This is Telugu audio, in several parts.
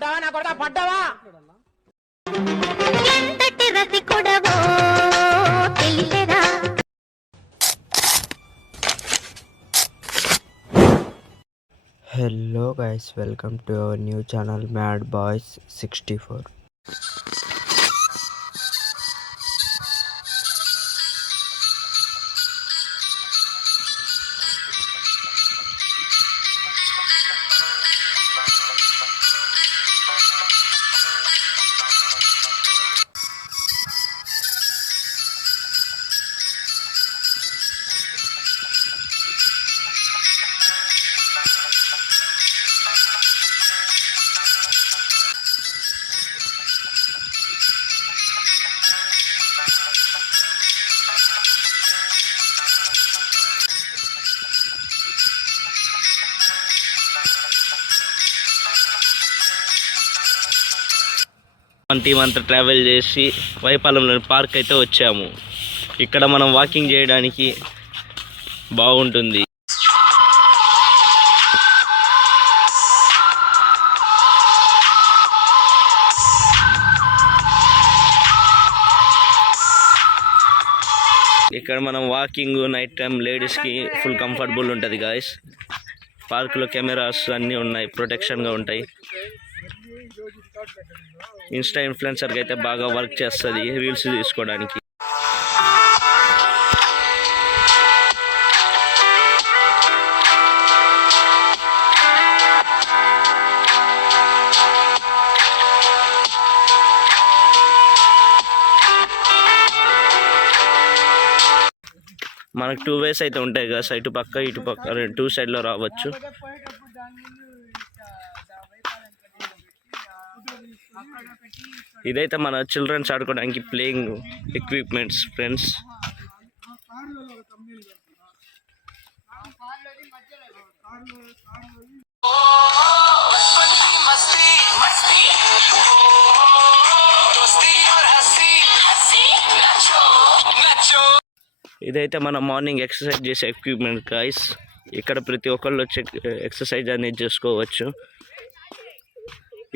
పడ్డావా నా కొడుకా పడ్డావా? ఎంతటి రసికుడవో తెలియరా. Hello guys, welcome to our new channel Mad Boys 64. Team అంతా ట్రావెల్ చేసి వైపాలెంలోని పార్క్ అయితే వచ్చాము. ఇక్కడ మనం వాకింగ్ చేయడానికి బాగుంటుంది. ఇక్కడ మనం వాకింగ్ నైట్ టైం లేడీస్కి ఫుల్ కంఫర్టబుల్ ఉంటుంది గాయస్. పార్క్లో కెమెరాస్ అన్నీ ఉన్నాయి, ప్రొటెక్షన్గా ఉంటాయి. ఇన్స్టా ఇన్ఫ్లుయెన్సర్కి అయితే బాగా వర్క్ చేస్తుంది రీల్స్ తీసుకోవడానికి. మనకు 2 ways అయితే ఉంటాయి కదా, ఇటు పక్క ఇటు పక్క 2 సైడ్లో రావచ్చు. ఇదైతే మన చిల్డ్రన్స్ ఆడుకోవడానికి ప్లేయింగ్ ఎక్విప్మెంట్స్ ఫ్రెండ్స్. ఇదైతే మన మార్నింగ్ ఎక్సర్సైజ్ చేసే ఎక్విప్మెంట్ గాయ్స్. ఇక్కడ ప్రతి ఒక్కళ్ళు వచ్చి ఎక్సర్సైజ్ అనేది చేసుకోవచ్చు.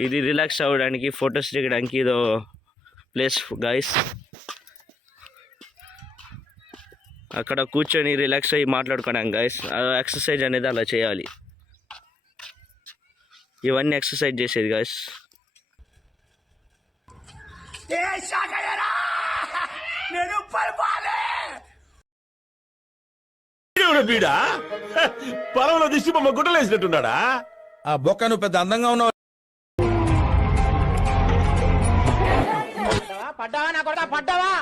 ఇది రిలాక్స్ అవ్వడానికి, ఫొటోస్ దిగడానికి ఇదో ప్లేస్ గాయ్స్. అక్కడ కూర్చొని రిలాక్స్ అయ్యి మాట్లాడుకోవడానికి గాయ్స్. ఎక్సర్సైజ్ అనేది అలా చేయాలి. ఇవన్నీ ఎక్సర్సైజ్ చేసేది గాయ్స్. పొలంలో దిష్టి బొమ్మ గుట్టలేసినట్టున్నాడా? ఆ బొక్క నువ్వు పెద్ద అందంగా ఉన్నావు. పడ్డావా నా కొడుకా పడ్డావా?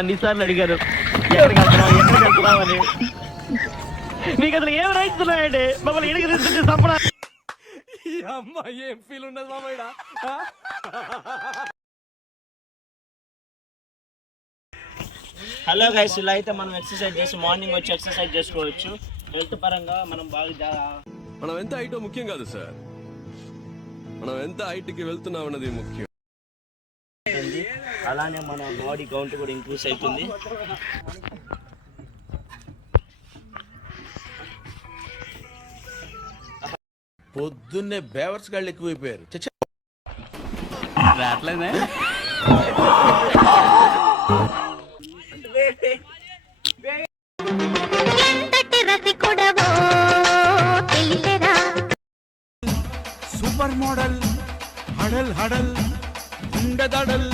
అన్నిసార్లు అడిగారు ఎక్కడికి వెళ్తున్నామని. మీకు అసలు ఏం రైట్స్ ఉన్నాయండి మమ్మల్ని ఎడికి సంపడా? ఏం ఫీల్ ఉండదు మామయ్య. హలో గైస్, ఇలా అయితే మనం ఎక్సర్సైజ్ చేసి మార్నింగ్ వచ్చి ఎక్సర్సైజ్ చేసుకోవచ్చు. హెల్త్ పరంగా మనం బాగా మనం ఎంత హైటో ముఖ్యం కాదు సార్, మనం ఎంత హైట్కి వెళ్తున్నాం అన్నది ముఖ్యం. అలానే మన బాడీ కౌంట్ కూడా ఇంక్రీజ్ అవుతుంది. పొద్దున్నే బేవర్స్ గాళ్ళు ఎక్కువైపోయారు. రాట్లేదే ఎంతటి రసికుడవో తెలియరా. సూపర్ మోడల్ హడల్ హడల్ ఉండదడల్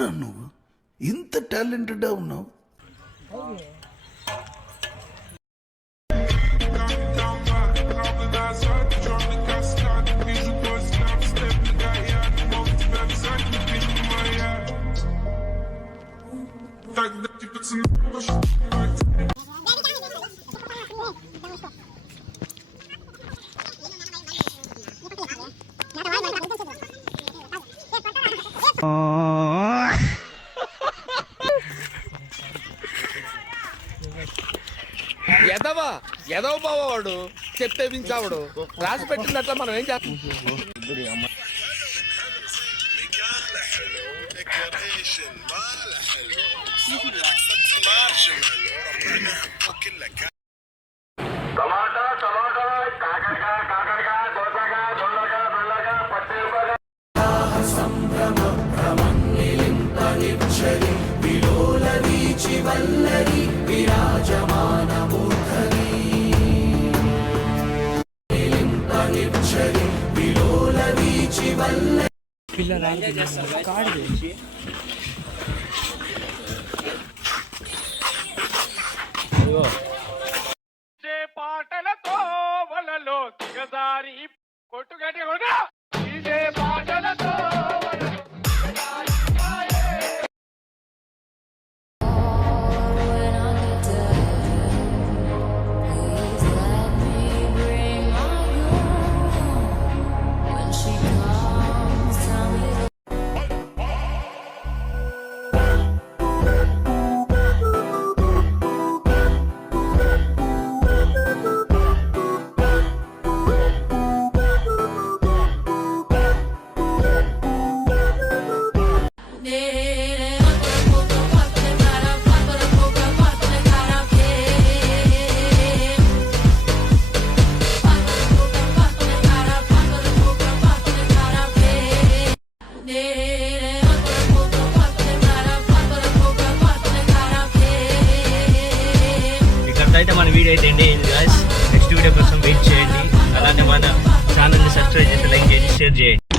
ఎవడురా నువ్వు ఇంత టాలెంటెడ్ ఉన్నావు? ఎదవ బావాడు చెప్తే వించావుడు రాసి పెట్టినట్ల మనం ఏం చేస్తాం. పాటలతో వలలో దిగజారి కొట్టుగట్టి కూడా ఇదే పాటలతో అయితే మన వీడియో అయితే ఎండ్ అయింది గాయ్స్. నెక్స్ట్ వీడియో కోసం వెయిట్ చేయండి. అలానే మన ఛానల్ని సబ్స్క్రైబ్ చేసి లైక్ చేసి షేర్ చేయండి.